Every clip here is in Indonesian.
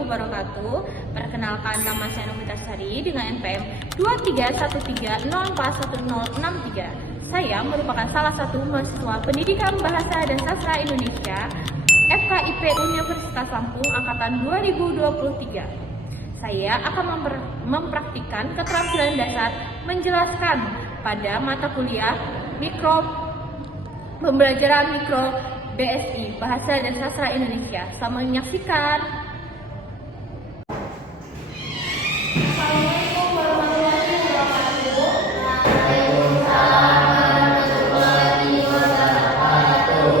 wabarakatuh. Perkenalkan, nama saya Novita Sari dengan NPM 2313041063. Saya merupakan salah satu mahasiswa Pendidikan Bahasa dan Sastra Indonesia FKIP Universitas Lampung angkatan 2023. Saya akan mempraktikkan keterampilan dasar menjelaskan pada mata kuliah pembelajaran mikro BSI Bahasa dan Sastra Indonesia. Selamat menyaksikan. Assalamualaikum warahmatullahi wabarakatuh. Waalaikumsalam warahmatullahi wabarakatuh.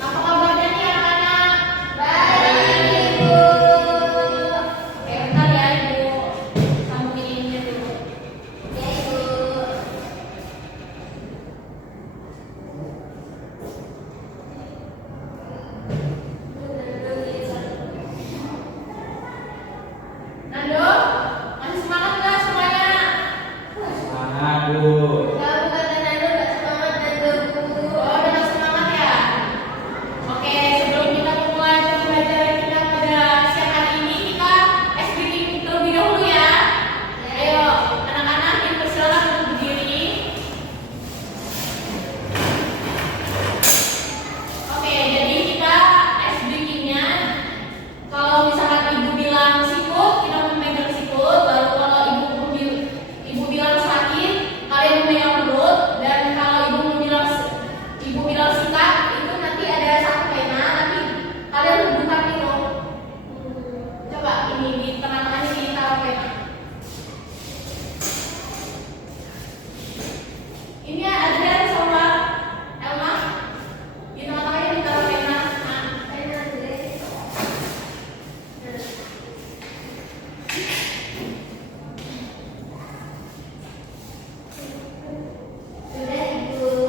Apa kabarnya nih anak-anak? Baik, Ibu. Oke, bentar ya Ibu. Sambungin ininya dulu. Ya Ibu. Nando, masih semangat nggak semuanya? Semangat, Bu. Nggak, bukan Nando, nggak semangat Nando. Oh, udah nggak semangat ya? Oke, sebelum kita memulai pembelajaran kita pada siang hari ini, kita ice breaking terlebih dahulu ya. Ayo, anak-anak dipersilakan untuk berdiri. Oke, jadi kita ice breakingnya, kalau misalkan ibu bilang sikut, kita memegang sikut. Lalu kalau ibu bilang sakit, kalian memegang perut. Dan kalau ibu bilang sikat, itu nanti ada satu pena, nanti kalian buka dulu. Coba ini di tengah-tengahnya ditaruh pena. Ini ada sama Elma. Di tengah-tengahnya ditaruh pena. Nah, pena dulu.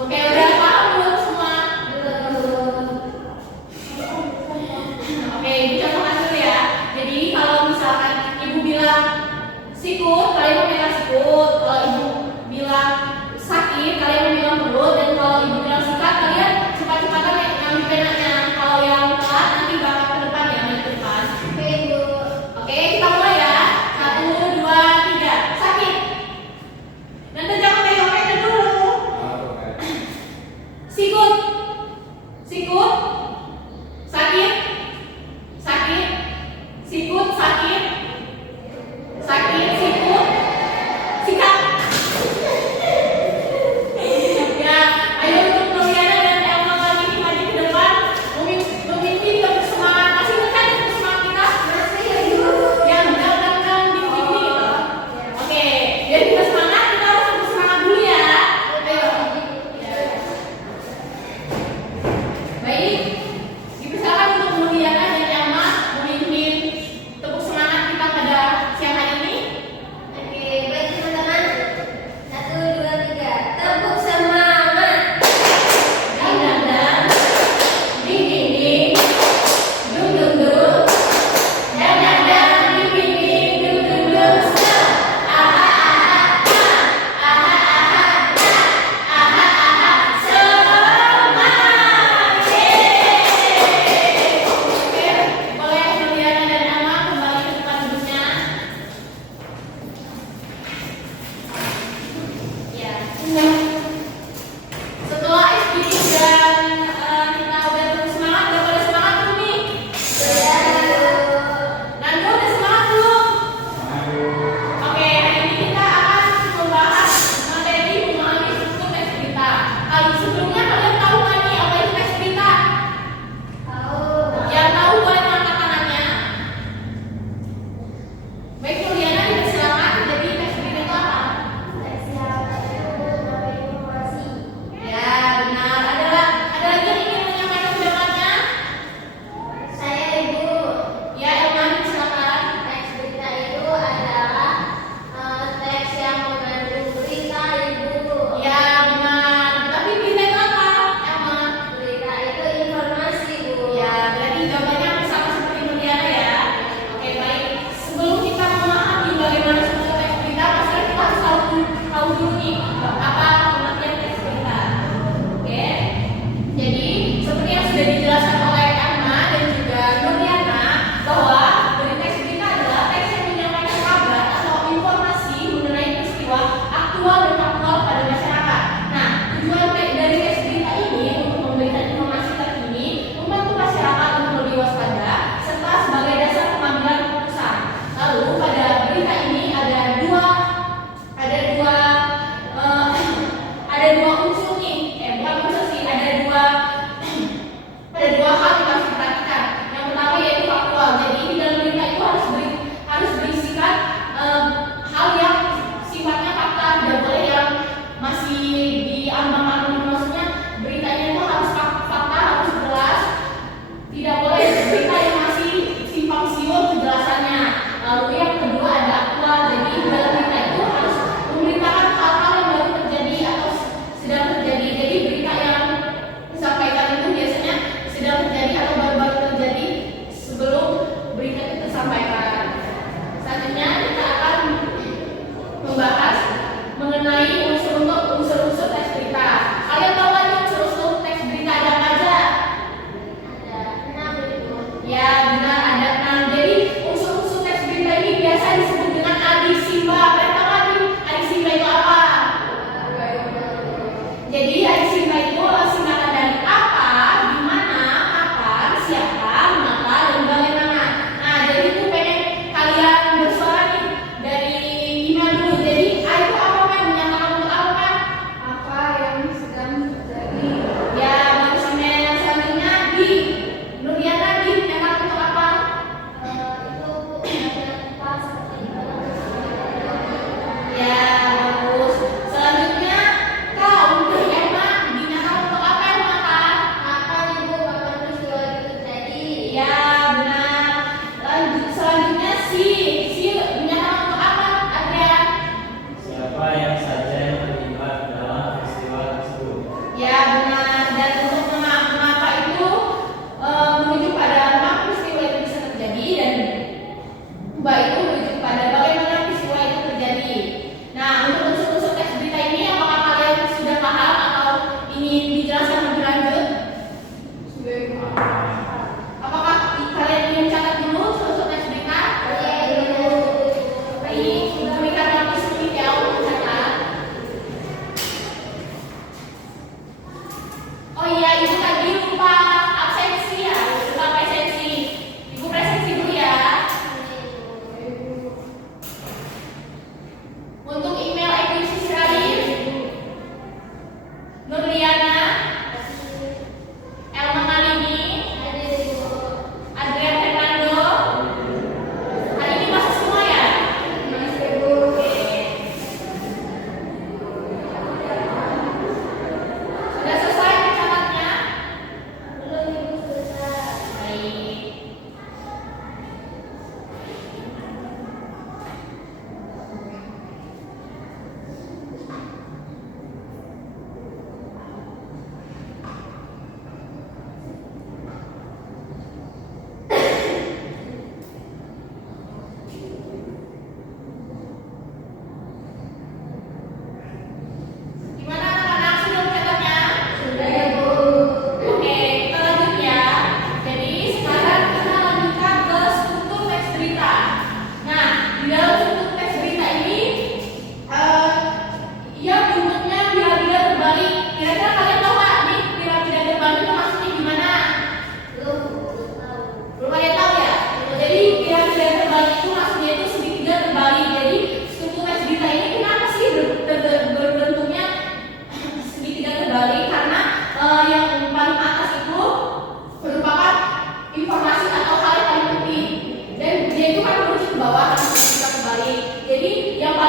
Oke, udah paham belum semua? Oke, ibu contohkan dulu ya. Jadi kalau misalkan ibu bilang sikut, kalian memegang sikut. Kalau ibu bilang sakit, kalian memegang perut. Dan kalau ibu bilang sikat, kalian cepat-cepatan ngambil penanya. Kalau yang telat nanti bakal ke depan ya, nanti ke depan. Oke, ibu. Oke, kita mulai ya. 1, 2, 3. Sakit. Nanti jangan pegang pena dulu. Sikut, sikut, sakit, sakit, sikut, sakit, sakit, sikut, sikat.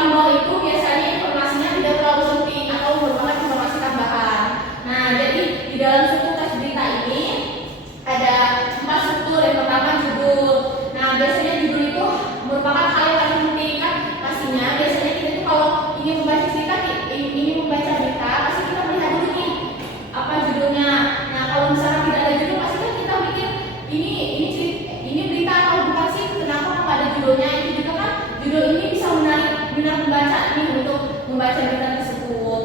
di bawah itu biasanya informasinya tidak terlalu penting atau merupakan informasi tambahan. Nah, jadi di dalam struktur teks berita ini ada 4 struktur. Yang pertama judul. Nah, biasanya judul itu merupakan hal yang paling penting kan. Pastinya biasanya kita itu kalau ingin membaca berita, pasti kita melihat dulu nih apa judulnya. Nah, kalau misalnya tidak ada judul, pasti kan kita mikir ini berita atau bukan sih? Kenapa nggak ada judulnya? Itu juga kan judul ini bisa menarik minat pembaca nih untuk membaca berita tersebut.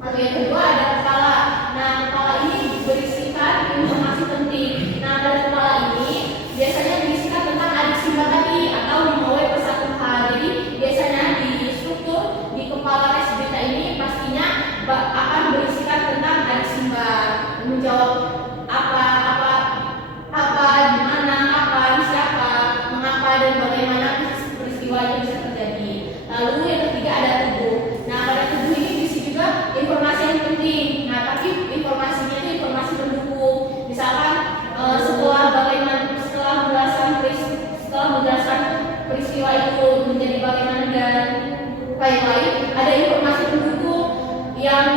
Atau yang kedua ada kepala. Nah, kepala ini berisikan informasi penting. Nah, pada kepala ini biasanya berisikan tentang adik simba tadi atau dimulai persatuan. Jadi biasanya di struktur di kepala teks berita ini pastinya akan berisikan tentang adik simba, menjawab apa, di mana, kapan, siapa, mengapa dan bagaimana peristiwa yang bisa terjadi. Lalu yang ketiga ada tubuh. Nah, pada tubuh ini berisi juga informasi yang penting. Nah, tapi informasinya itu informasi pendukung. Misalkan setelah menjelaskan peristiwa itu menjadi bagaimana dan lain-lain, ada informasi pendukung yang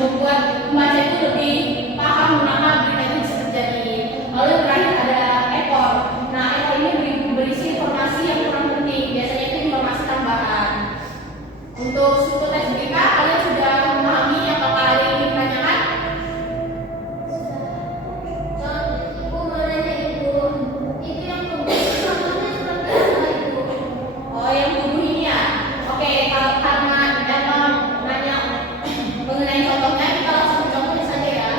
membuat pembaca itu lebih paham mengapa berita itu bisa terjadi. Lalu yang terakhir ada ekor. Nah, ekor ini berisi informasi yang kurang penting. Biasanya itu informasi tambahan. Untuk struktur teks berita, kalian sudah memahami apakah ada yang ingin ditanyakan? Ibu mau nanya ibu, itu yang tubuh contohnya seperti apa ibu? Oh, yang tubuh ini ya. Oke, kalau karena nanya mengenai contohnya, kita langsung contohnya saja ya.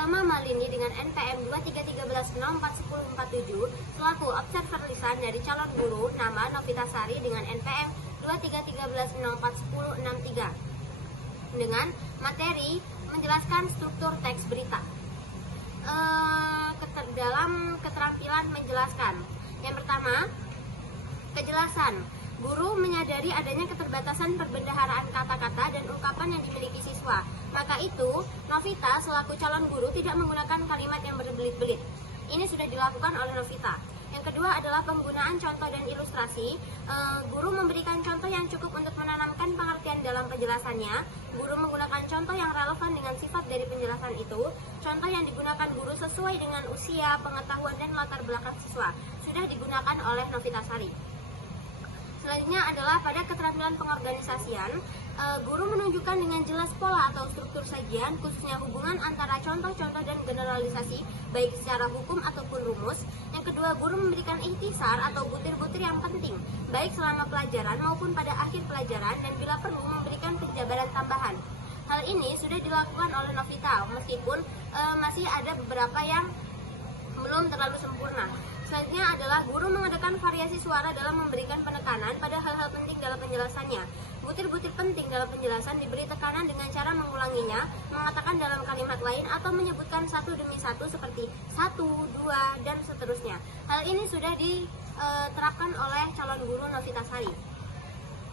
Elma Malini dengan NPM 23311041047 selaku observer lisan dari calon guru nama Novita Sari dengan NPM 23311041063 dengan materi menjelaskan struktur teks berita. Dalam keterampilan menjelaskan, yang pertama, kejelasan. Guru menyadari adanya keterbatasan perbendaharaan kata-kata dan ungkapan yang dimiliki siswa. Maka itu, Novita selaku calon guru tidak menggunakan kalimat yang berbelit-belit. Ini sudah dilakukan oleh Novita. Yang kedua adalah penggunaan contoh dan ilustrasi. Guru memberikan contoh yang cukup untuk menanamkan pengertian dalam penjelasannya. Guru menggunakan contoh yang relevan dengan sifat dari penjelasan itu. Contoh yang digunakan guru sesuai dengan usia, pengetahuan, dan latar belakang siswa. Sudah digunakan oleh Novita Sari. Selanjutnya adalah pada keterampilan pengorganisasian, guru menunjukkan dengan jelas pola atau struktur sajian, khususnya hubungan antara contoh-contoh dan generalisasi, baik secara hukum ataupun rumus. Yang kedua, guru memberikan ikhtisar atau butir-butir yang penting, baik selama pelajaran maupun pada akhir pelajaran, dan bila perlu memberikan penjabaran tambahan. Hal ini sudah dilakukan oleh Novita, meskipun masih ada beberapa yang belum terlalu sempurna. Selanjutnya adalah guru mengadakan variasi suara dalam memberikan penekanan pada hal-hal penting dalam penjelasannya. Butir-butir penting dalam penjelasan diberi tekanan dengan cara mengulanginya, mengatakan dalam kalimat lain, atau menyebutkan satu demi satu seperti satu, dua, dan seterusnya. Hal ini sudah diterapkan oleh calon guru Novita Sari.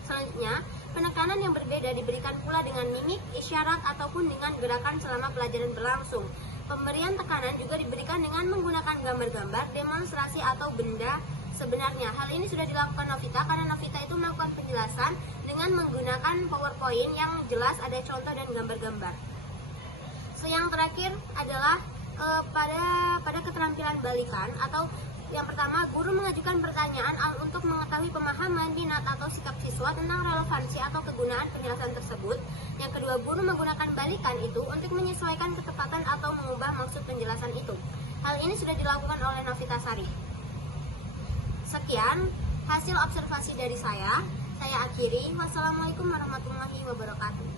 Selanjutnya, penekanan yang berbeda diberikan pula dengan mimik, isyarat, ataupun dengan gerakan selama pelajaran berlangsung. Pemberian tekanan juga diberikan dengan menggunakan gambar-gambar, demonstrasi, atau benda sebenarnya. Hal ini sudah dilakukan Novita karena Novita itu melakukan penjelasan dengan menggunakan PowerPoint yang jelas ada contoh dan gambar-gambar. Yang terakhir adalah pada keterampilan balikan, atau yang pertama, guru mengajukan pertanyaan untuk mengetahui pemahaman, minat, atau sikap siswa tentang relevansi atau kegunaan penjelasan tersebut. Yang kedua, guru menggunakan balikan itu untuk menyesuaikan ketepatan atau mengubah maksud penjelasan itu. Hal ini sudah dilakukan oleh Novita Sari. Sekian hasil observasi dari saya. Saya akhiri. Wassalamualaikum warahmatullahi wabarakatuh.